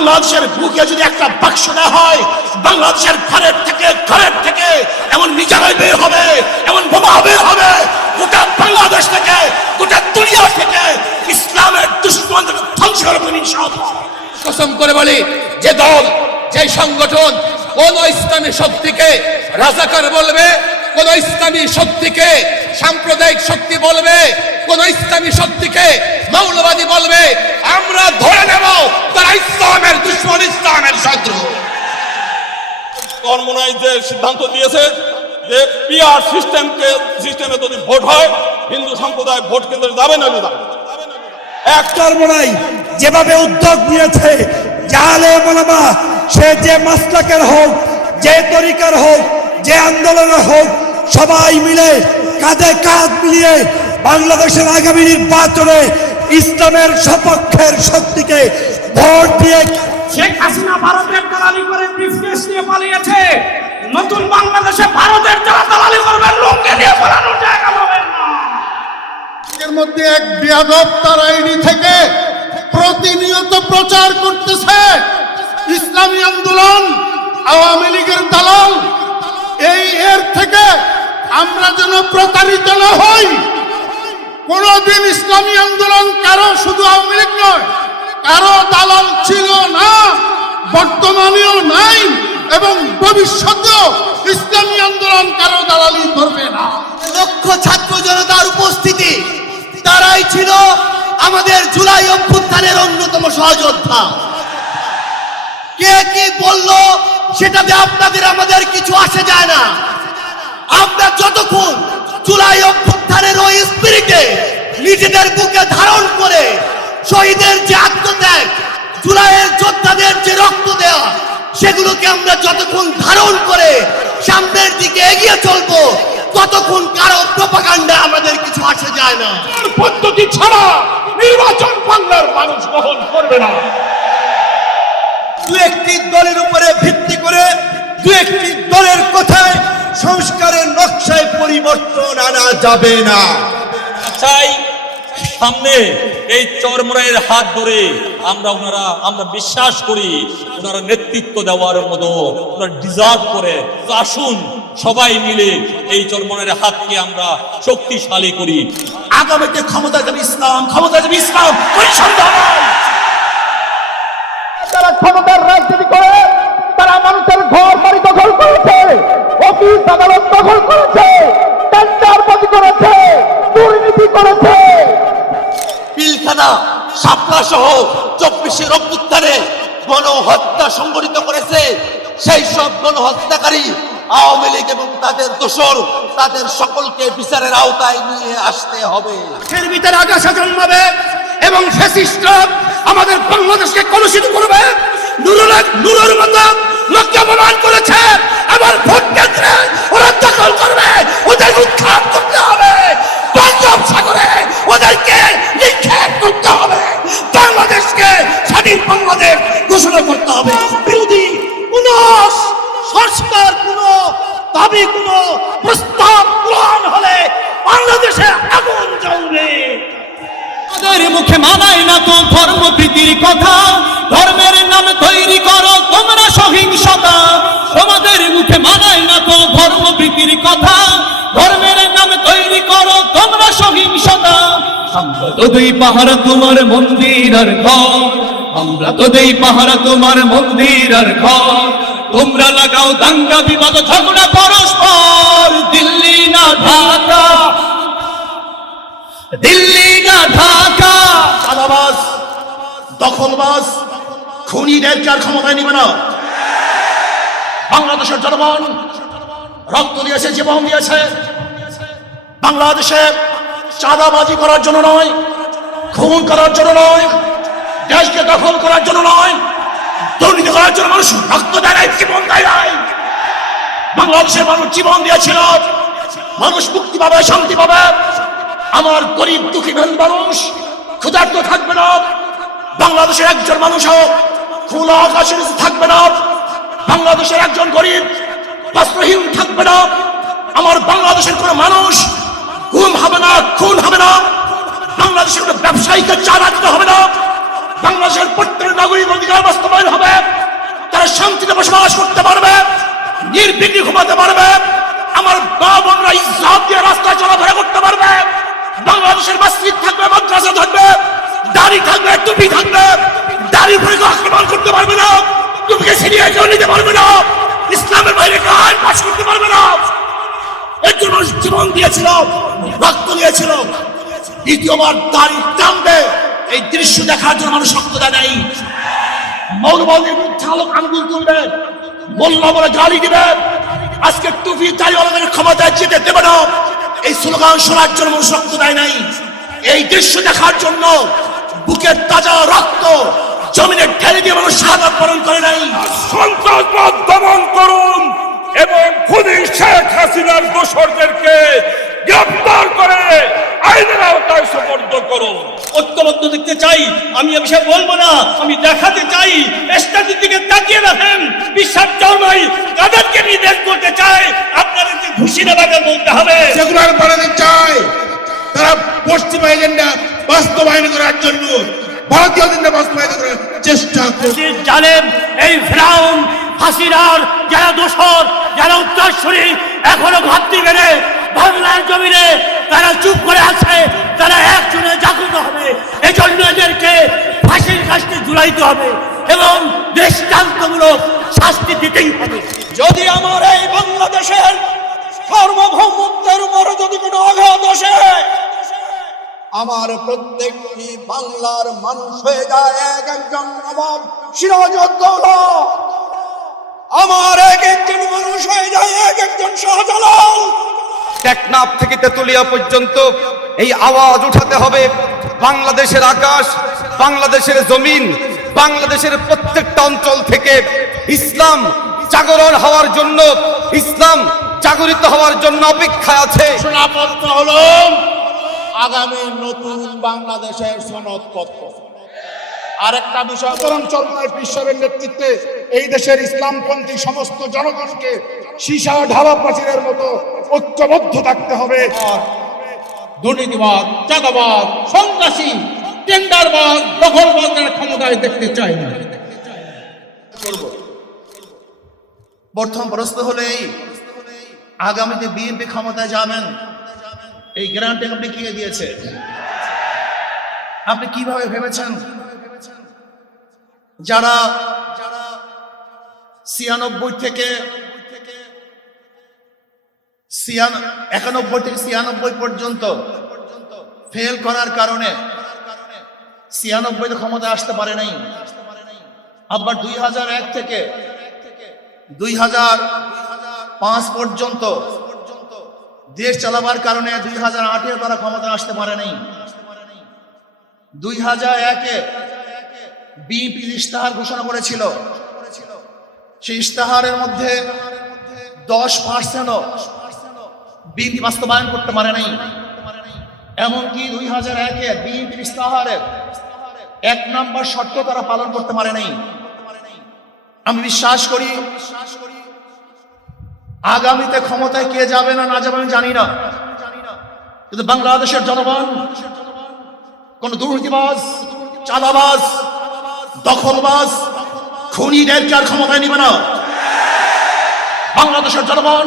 বাংলাদেশের বুকে যদি একটা বাক্স দেওয়া হয়, বাংলাদেশের ঘরের থেকে ঘরের থেকে এমন মিজাইল বের হবে, এমন বোমা বের হবে, গোটা বাংলাদেশ থেকে, গোটা দুনিয়া থেকে ইসলামের দুশ্মনদের ধ্বংস করবেন কসম করে বলি, যে দল, যে সংগঠন কোন ইসলামী শক্তিকে রাজাকার বলবে কোন ইসলামী শক্তিকে সাম্প্রদায়িক শক্তি বলবে কোন ইসলামী শক্তিকে মৌলবাদী বলবে আমরা ধরে নেব তারা ইসলামের দুশ্মন ইসলামের শত্রু কর্মনাই যে সিদ্ধান্ত দিয়েছে যে পিআর সিস্টেমকে সিস্টেমে যদি ভোট হয় হিন্দু সম্প্রদায় ভোট কেন্দ্রে যাবে না যাবে না। এক চর্মনাই যেভাবে উদ্যোগ নিয়েছে জাহালে মোলামা সে যে মাসলাকের হোক যে তরিকার হোক যে আন্দোলনে হোক সবাই মিলে কাঁধে কাঁধ মিলিয়ে বাংলাদেশের আগামী নির্বাচনে ইসলামের সপক্ষের শক্তিকে ভোট দিয়ে শেখ হাসিনা ভারতের দালালি করে ব্রিফকেস নিয়ে পালিয়েছে। নতুন বাংলাদেশে ভারতের যারা দালালি করবেন লুঙ্গি দিয়ে পালানোর জায়গা পাবেন না। এর মধ্যে এক বিয়াদব তার আইডি থেকে প্রতিনিয়ত প্রচার করতেছে। ইসলামী আন্দোলন আওয়ামী লীগের দালাল এই এর থেকে আমরা যেন প্রতারিত না হই। কোনদিন ইসলামী আন্দোলন কারও শুধু আওয়ামী লীগ নয়, কারও দালাল ছিল না, বর্তমানেও নাই এবং ভবিষ্যতেও ইসলামী আন্দোলন কারও দালালি করবে না। লক্ষ ছাত্র জনতার উপস্থিতি, তারাই ছিল আমাদের জুলাই অভ্যুত্থানের অন্যতম সহযোদ্ধা। কে কি বলল? সেটাতে আপনাদের, আমাদের কিছু আসে যায় না। আমরা যতক্ষণ জুলাই অভ্যুত্থানের ওই স্পিরিটে নিজেদের বুকে ধারণ করে শহীদের যে আত্মত্যাগ জুলাইয়ের যোদ্ধাদের যে রক্ত দেওয়া সেগুলোকে আমরা যতক্ষণ ধারণ করে সামনের দিকে এগিয়ে চলবো, ততক্ষণ কারও প্রপাকাণ্ডা আমাদের কিছু আসে যায় না। পদ্ধতি ছাড়া নির্বাচন বাংলার মানুষ গ্রহণ করবে না। দু একটি দলের উপরে ভিত্তি করে দু একটি দলের কথায় সংস্কারের নকশায় পরিবর্তন আনা যাবে না। চাই সামনে এই চরমরায়ের হাত ধরে আমরা ওনারা আমরা বিশ্বাস করি ওনারা নেতৃত্ব দেওয়ার মতো ওনারা ডিজার্ভ করে তো আসুন সবাই মিলে এই চরমরায়ের হাতকে আমরা শক্তিশালী করি। আগামীতে ক্ষমতা যাবে ইসলাম ক্ষমতা যাবে ইসলাম নাই ক্ষমতার রাজনীতি করে তারা মানুষের ঘর বাড়ি দখল করেছে অফিস আদালত দখল করেছে টেন্ডারবাজি করেছে দুর্নীতি করেছে। পিলখানা শাপলা সহ চব্বিশের অভ্যুত্থানে গণহত্যা সংগঠিত করেছে। সেই সব গণহত্যাকারী আওয়ামী লীগ এবং তাদের দোসর তাদের সকলকে বিচারের আওতায় নিয়ে আসতে হবে। এর ভিতরে আগাছা জন্মাবে এবং ফ্যাসিস্ট আমাদের বাংলাদেশকে কলুষিত করবে। নুরুল নুরুর মতো লোককে অপমান করেছে। আবার ভোট কেন্দ্রে ওরা দখল করবে। ওদের উৎখাত করতে হবে। বঙ্গোপ সাগরে ওদেরকে নিক্ষেপ করতে হবে। বাংলাদেশকে স্বাধীন বাংলাদেশ ঘোষণা করতে হবে। বিরোধী কোন সংস্কার, কোন দাবি, কোন প্রস্তাব গ্রহণ হলে বাংলাদেশে আগুন জ্বলবে। তাদের মুখে মানায় না তো ধর্মপ্রীতির কথা। ধর্মের নামে তৈরি করো তোমরা সহিংসতা। তোমাদের মুখে মানায় না তো ধর্মপ্রীতির কথা। ধর্মের নামে তৈরি করো তোমরা সহিংসতা। আমরা তো দেই পাহারা তোমার মন্দির আর ঘর। আমরা তো দেই পাহারা তোমার মন্দির আর ঘর। তোমরা লাগাও দাঙ্গা বিবাদ, ঝগড়া পরস্পর। দিল্লি না ঢাকা দিল্লি না ঢাকা? চাঁদাবাজ দখলবাজ খুনিদেরকে আর ক্ষমতায় নিবে না? বাংলাদেশের জনগণ রক্ত দিয়েছে জীবন দিয়েছে। বাংলাদেশে চাঁদাবাজি করার জন্য নয় খুন করার জন্য নয় দেশকে দখল করার জন্য নয় দুর্নীতি করার জন্য মানুষ রক্ত দেয় নাই, জীবন দেয় নাই। বাংলাদেশের মানুষ জীবন দিয়েছিল। মানুষ মুক্তি পাবে শান্তি পাবে। আমার গরিব দুঃখী মেন মানুষ, ক্ষুধার্ত থাকবে না। বাংলাদেশের একজন মানুষও খোলা আকাশের থাকবে না। বাংলাদেশের একজন গরিব বস্ত্রহীন থাকবে না। আমার বাংলাদেশের কোনো মানুষ ঘুম হবে না, খুন হবে না। বাংলাদেশের কোনো ব্যবসায়ীকে চাঁদা দিতে হবে না। বাংলাদেশের প্রত্যেক নাগরিক অধিকার বাস্তবায়ন হবে। তারা শান্তিতে বসবাস করতে পারবে, নির্বিঘ্নে ঘুমাতে পারবে। আমার মা বোনরা ইজ্জত দিয়ে রাস্তায় চলাফেরা করতে পারবে। বাংলাদেশের মসজিদ থাকবে, মাদ্রাসা থাকবে, দাড়ি থাকবে, টুপি থাকবে, দাড়ি উপরে আক্রমণ করতে পারবে না, টুপিকে ছিনিয়ে কেউ নিতে পারবে না, ইসলামের বাইরে কেউ আইন করতে পারবে না। এর জন্য মানুষ জীবন দিয়েছিল, রক্ত দিয়েছিল, দ্বিতীয়বার দাড়ি টানবে, এই দৃশ্য দেখার জন্য মানুষ রক্ত দেয় নাই। মৌলবাদীর বিরুদ্ধে আলোক আন্দোলন করবে মোল্লা বলে গালি দিবে, আজকে টুপি দাড়িওয়ালাদের ক্ষমতায় যেতে দেবে না। এই স্লোগান শোনার জন্য রক্ত দেয় নাই। এই দৃশ্য দেখার জন্য বুকের তাজা রক্ত জমিনে ঢেলে দিয়ে মানুষ সাদা পালন করে নাই। সন্ত্রাসবাদ দমন করুন এবং খুনি শেখ হাসিনার দোসরদেরকে গ্রেফতার করে আইনের আওতায় সুপর্দ করো ঐক্যবদ্ধ দেখতে চাই। আমি এ বিষয়ে বলব না। আমি দেখাতে চাই। স্টাডির দিকে তাকিয়ে রাখেন বিশ্বাস জন্মাই তাদেরকে নির্দেশ করতে চাই আপনাদেরকে ঘুষি নেবাকে বলতে হবে। সেগুলোর বানাতে চায় তারা পশ্চিমা এজেন্ডা বাস্তবায়ন করার জন্য ভারতীয় এজেন্ডা বাস্তবায়ন করার চেষ্টা করছে জানেন এই ফ্রাউন হাসিনার যারা দোষর যারা উত্তরসূরি এখনও ঘাটতি মেরে বাংলার জমিনে তারা চুপ করে আছে, তারা একজনে জাগ্রত হবে। এজন্য এদেরকে ফাঁসির কাছে ঝুলাইতে হবে এবং দৃষ্টান্তমূলক শাস্তি দিতেই হবে। যদি আমার এই বাংলাদেশের সার্বভৌমত্বের উপরে যদি কোনো আঘাত আসে, আমার প্রত্যেকটি বাংলার মানুষ হয়ে যায় এক একজন নবাব, সিরাজউদ্দৌলা। আমার এক একজন মানুষ হয়ে যায় এক একজন শাহজালাল। টেকনাফ থেকে তেতুলিয়া পর্যন্ত এই আওয়াজ উঠাতে হবে। বাংলাদেশের আকাশ, বাংলাদেশের জমিন, বাংলাদেশের প্রত্যেকটা অঞ্চল থেকে ইসলাম জাগরণ হওয়ার জন্য, ইসলাম জাগরিত হওয়ার জন্য অপেক্ষায় আছে। হলো আগামী নতুন বাংলাদেশের সনদপত্র। আরেকটা বিষয় চরমায় বিশ্বের নেতৃত্বে এই দেশের ইসলামপন্থী সমস্ত জনগণকে সীসা ঢালা প্রাচীরের মতো ঐক্যবদ্ধ থাকতে হবে। দুর্নীতিবাদ চাঁদাবাদ সন্ত্রাসী টেন্ডারবাদ দখলবাদের ক্ষমতায় দেখতে চাই না। প্রথম প্রশ্ন হলো এই আগামীতে বিএনপি ক্ষমতায় যাবেন? এই গ্যারান্টি আপনি কে দিয়েছে? আপনি কীভাবে ভেবেছেন? যারা যারা ছিয়ানব্বই থেকে একানব্বই থেকে ছিয়ানব্বই পর্যন্ত ফেল করার কারণে ছিয়ানব্বইতে ক্ষমতায় আসতে পারে নাই। আবার দুই হাজার এক থেকে দুই হাজার পাঁচ পর্যন্ত দেশ চালাবার কারণে দুই হাজার আটের তারা ক্ষমতা আসতে পারে নাই। দুই হাজার একে বিএনপি ইস্তাহার ঘোষণা করেছিল, সেই ইস্তাহারের মধ্যে দশ পার্সেন্টও বিএনপি বাস্তবায়ন করতে পারে নাই। এমনকি দুই হাজার একে বিএনপি ইস্তাহারের এক নম্বর শর্ত তারা পালন করতে পারে নাই। আমি বিশ্বাস করি, আগামীতে ক্ষমতায় কে যাবে না না যাবে আমি জানি না। কিন্তু বাংলাদেশের জনগণ, কোন দুর্নীতিবাজ, চাঁদাবাজ, দখলবাজ, খুনিদেরকে আর ক্ষমতায় নিবে না। বাংলাদেশের জনগণ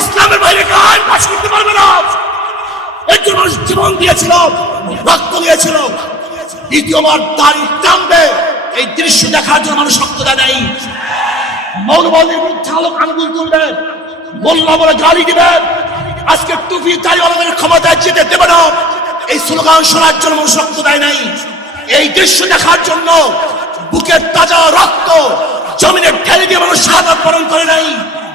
ইসলামের বাইরে আইন পাশ করতে পারবে না? এর জন্য মানুষ জীবন দিয়েছিল, রক্ত দিয়েছিল। দ্বিতীয়বার দাড়ি টানবে এই দৃশ্য দেখার জন্য মানুষ রক্ত দেয় নাই। মৌলবাদীর বিরুদ্ধে আলোক আঙ্গুল তুলবেন মোল্লা বলে গালি দিবেন আজকে টুপি দাড়িওয়ালাদের ক্ষমতায় যেতে দেবে না। এই স্লোগান শোনার জন্য মানুষ রক্ত দেয় নাই। এই দৃশ্য দেখার জন্য বুকের তাজা রক্ত জমিনে ঢেলে দিয়ে মানুষ সাদা বরণ করে নাই।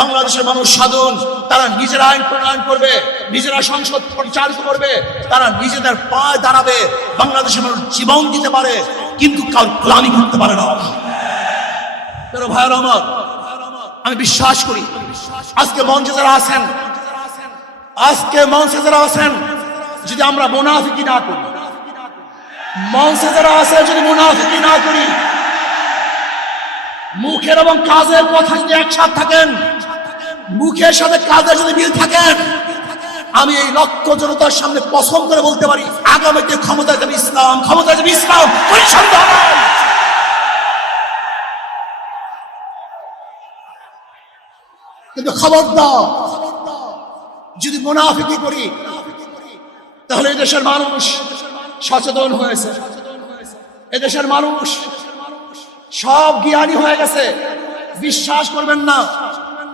বাংলাদেশের মানুষ সাধন, তারা নিজেরা আইন প্রণয়ন করবে, নিজেরা সংসদ পরিচালিত করবে, তারা নিজেদের পায়ে দাঁড়াবে, বাংলাদেশের মানুষ জীবন দিতে পারে, কিন্তু কাল গোলামি করতে পারে না। ভাইয়ের আমার, আমি বিশ্বাস করি, আজকে মঞ্চে যারা আছেন, আজকে মঞ্চে যারা আছেন, যদি আমরা মুনাফিকি না করি, মঞ্চে যারা আছে যদি মুনাফিকি না করি, মুখের এবং কাজের কথা যদি একসাথে থাকেন মুখের সাথে কাজের যদি মিল থাকেন আমি এই লক্ষ জনতার সামনে পছন্দ করে বলতে পারি, আগামীতে ক্ষমতায় যাবে ইসলাম, ক্ষমতায় যাবে ইসলাম। কিন্তু খবরদার, যদি মুনাফিকি করি, তাহলে এদেশের মানুষ সচেতন হয়েছে এদেশের মানুষ সব জ্ঞানী হয়ে গেছে বিশ্বাস করবেন না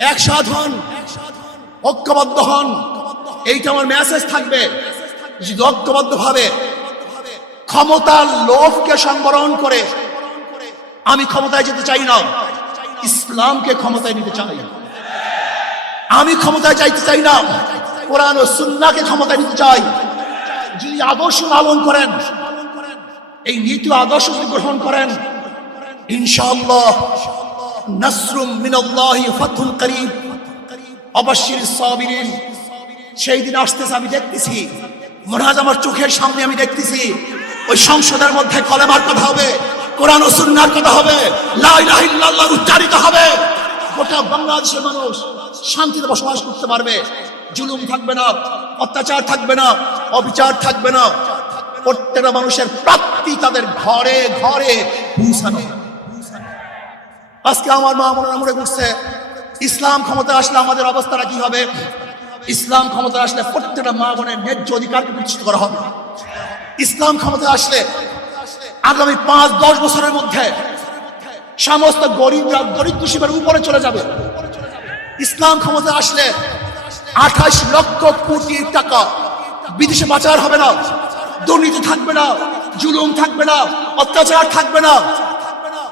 একসাথ হন ঐক্যবদ্ধ হন। এইটা আমার মেসেজ থাকবে। ঐক্যবদ্ধ ভাবে ক্ষমতার লোভকে সংবরণ করে, আমি ক্ষমতায় যেতে চাই না। ইসলামকে ক্ষমতায় নিতে চাই। আমি ক্ষমতায় যাইতে চাই না। কোরআন ও সুন্নাকে ক্ষমতায় নিতে চাই। যদি আদর্শ লালন করেন, এই নীতি আদর্শ গ্রহণ করেন, ইনশাআল্লাহ সেই দিন আসতেছে আমি দেখতেছি। মনে আমার চোখের সামনে আমি দেখতেছি। ওই সংসদের মধ্যে কলেমার কথা হবে, কোরআন ও সুন্নার কথা হবে, লা ইলাহা ইল্লাল্লাহ উচ্চারিত হবে। গোটা বাংলাদেশের মানুষ শান্তিতে বসবাস করতে পারবে। জুলুম থাকবে না, অত্যাচার থাকবে না, অবিচার থাকবে না। প্রত্যেকটা মানুষের প্রাপ্তি তাদের ঘরে ঘরে পৌঁছানো আজকে আমার মা মনে মনে করছে, ইসলাম ক্ষমতা আসলে আমাদের অবস্থাটা কি হবে? ইসলাম ক্ষমতা আসলে প্রত্যেকটা মা বোনের ন্যায্য অধিকারকে প্রতিষ্ঠিত করা হবে। ইসলাম ক্ষমতা আসলে আগামী পাঁচ, দশ বছরের মধ্যে সমস্ত গরিবরা দরিদ্র সীমার উপরে চলে যাবে। ইসলাম ক্ষমতা আসলে আঠাশ লক্ষ কোটি টাকা বিদেশে পাচার হবে না। দুর্নীতি থাকবে না, জুলুম থাকবে না, অত্যাচার থাকবে না।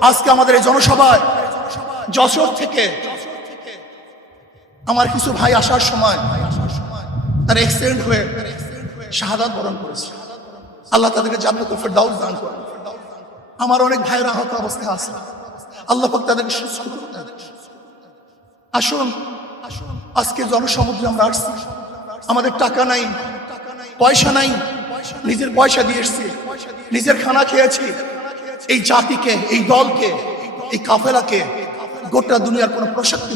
আজকে আমাদের এই জনসভায় যশোর থেকে আমার কিছু ভাই আসার সময় তার এক্সিডেন্ট হয়ে শাহাদাত বরণ করেছে। আল্লাহ তাদেরকে জান্নাত ফেরদাউস দান করেন। আমার অনেক ভাইয়ের আহত অবস্থায় আছে। আল্লাহ পাক তাদেরকে সুস্থ করুন। আসুন, আজকে জনসমুদ্রে আমরা আসছি। আমাদের টাকা নাই, পয়সা নাই। নিজের পয়সা দিয়ে এসছি। নিজের খানা খেয়েছি। এই জাতিকে, এই দলকে, এই কাফেলাকে গোটা দুনিয়ার কোনো প্রশক্তি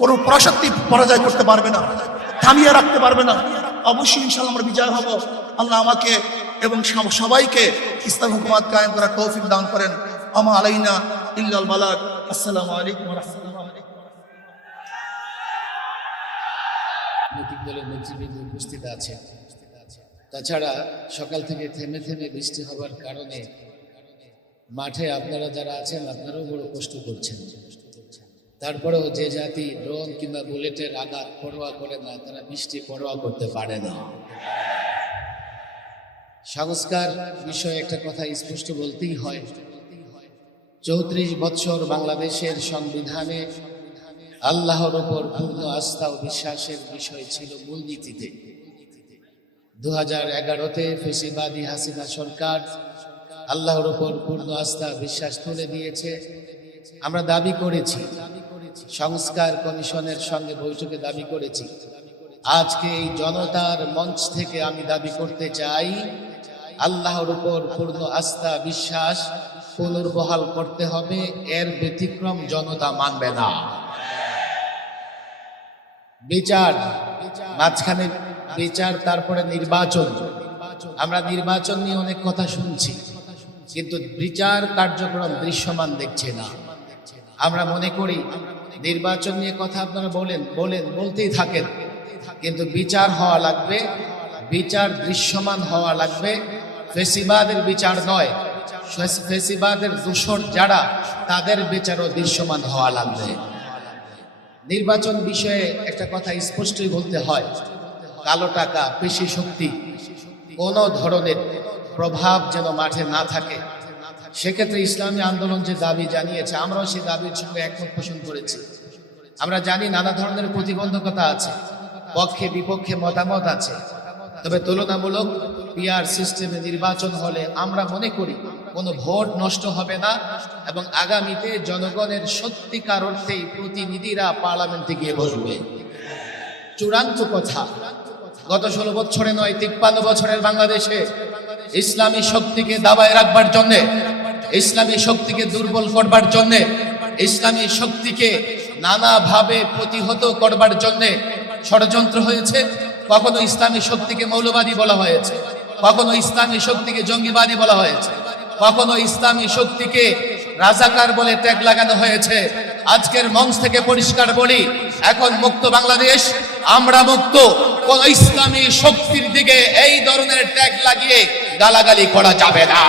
কোনো প্রশক্তি পরাজয় করতে পারবে না, থামিয়ে রাখতে পারবে না। অবশ্যই ইনশাল্লাহ আমরা বিজয় হব। আল্লাহ আমাকে এবং সবাইকে ইসলাম হুকুমাত কায়েম করার তৌফিক দান করেন। আমা আলাইনা ইল্লাল বালাক আসসালামু আলাইকুম রাহমাতুল্লাহ দলের নেতৃবৃন্দ উপস্থিত আছে তাছাড়া সকাল থেকে থেমে থেমে বৃষ্টি হবার কারণে মাঠে আপনারা যারা আছেন, আপনারাও বড় কষ্ট করছেন। তারপরেও যে জাতি ড্রোন কিংবা বুলেটের আঘাত পরোয়া করে না, তারা বৃষ্টি পরোয়া করতে পারে না। সংস্কার বিষয়ে একটা কথা স্পষ্ট বলতেই হয়। চৌত্রিশ বছর বাংলাদেশের সংবিধানে আল্লাহর ওপর পূর্ণ আস্থা ও বিশ্বাসের বিষয় ছিল মূলনীতিতে দু হাজার এগারোতে ফেসিবাদী হাসিনা সরকার আল্লাহর উপর পূর্ণ আস্থা, বিশ্বাস তুলে দিয়েছে। আমরা দাবি করেছি, সংস্কার কমিশনের সঙ্গে বৈঠকে দাবি করেছি। আজকে এই জনতার মঞ্চ থেকে আমি দাবি করতে চাই, আল্লাহর উপর পূর্ণ আস্থা, বিশ্বাস পুনর্বহাল করতে হবে, এর ব্যতিক্রম জনতা মানবে না। বিচার, মাঝখানে বিচার, তারপরে নির্বাচন। আমরা নির্বাচন নিয়ে অনেক কথা শুনছি। কিন্তু বিচার কার্যক্রম দৃশ্যমান দেখছে না। আমরা মনে করি, নির্বাচন নিয়ে কথা আপনারা বলেন বলেন, বলতেই থাকেন। কিন্তু বিচার হওয়া লাগবে, বিচার দৃশ্যমান হওয়া লাগবে। ফেসিবাদের বিচার নয়, ফেস- ফেসিবাদের দূষণ যারা, তাদের বিচারও দৃশ্যমান হওয়া লাগবে। নির্বাচন বিষয়ে একটা কথা স্পষ্টই বলতে হয়, কালো টাকা, পেশি শক্তি, কোনো ধরনের প্রভাব যেন মাঠে না থাকে। সেক্ষেত্রে ইসলামী আন্দোলন যে দাবি জানিয়েছে, আমরাও সেই দাবির সঙ্গে একমত পোষণ করেছি। আমরা জানি নানা ধরনের প্রতিবন্ধকতা আছে, পক্ষে বিপক্ষে মতামত আছে। তবে তুলনামূলক পিআর সিস্টেমে নির্বাচন হলে আমরা মনে করি, কোনো ভোট নষ্ট হবে না এবং আগামীতে জনগণের সত্যিকার অর্থেই প্রতিনিধিরা পার্লামেন্টে গিয়ে বসবে। চূড়ান্ত কথা, গত ষোলো বছরে নয়, তিপ্পান্ন বছরের বাংলাদেশে ইসলামী শক্তিকে দাবায় রাখবার জন্যে, ইসলামী শক্তিকে দুর্বল করবার জন্যে, ইসলামী শক্তিকে নানাভাবে প্রতিহত করবার জন্যে ষড়যন্ত্র হয়েছে, কখনো ইসলামী শক্তিকে মৌলবাদী বলা হয়েছে, কখনো ইসলামী শক্তিকে জঙ্গিবাদী বলা হয়েছে, কখনো ইসলামী শক্তিকে রাজাকার বলে ট্যাগ লাগানো হয়েছে। আজকের মঞ্চ থেকে পরিষ্কার বলি, এখন মুক্ত বাংলাদেশ, আমরা মুক্ত। কোন ইসলামী শক্তির দিকে এই ধরনের ট্যাগ লাগিয়ে গালাগালি করা যাবে না।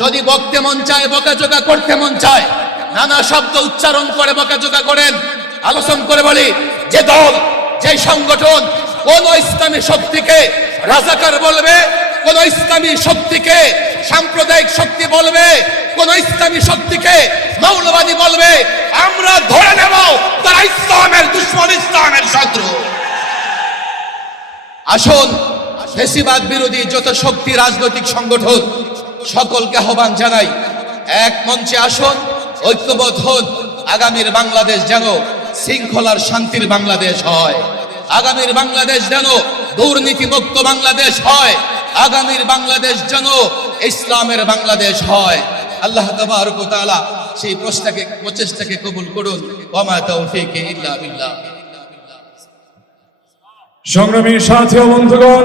যদি বকতে মন চায়, বকাঝোকা করতে মন চায়, নানা শব্দ উচ্চারণ করে, বকাঝোকা করেন আলোচনা করে বলি, যে দল, যে সংগঠন, কোন ইসলামী শক্তিকে রাজাকার বলবে, কোন ইসলামী শক্তিকে সাম্প্রদায়িক শক্তি বলবে, কোন ইসলামী শক্তিকে মৌলবাদী বলবে, আমরা ধরে নেব তারা ইসলামের দুশ্মন, ইসলামের শত্রু। আসুন ফেসিবাদ বিরোধী যত শক্তি রাজনৈতিক সংগঠন, সকলকে আহ্বান জানাই, এক মঞ্চে আসুন, ঐক্যবদ্ধ হন, আগামীর বাংলাদেশ যেন শৃঙ্খলার শান্তির বাংলাদেশ হয়। আগামীর বাংলাদেশ যেন দুর্নীতি মুক্ত বাংলাদেশ হয়। আগামীর বাংলাদেশ যেন ইসলামের বাংলাদেশ হয়। আল্লাহ তাআলা সেই প্রশ্নকে, প্রচেষ্টাকে কবুল করুন। সংগ্রামী সাথী বন্ধুগণ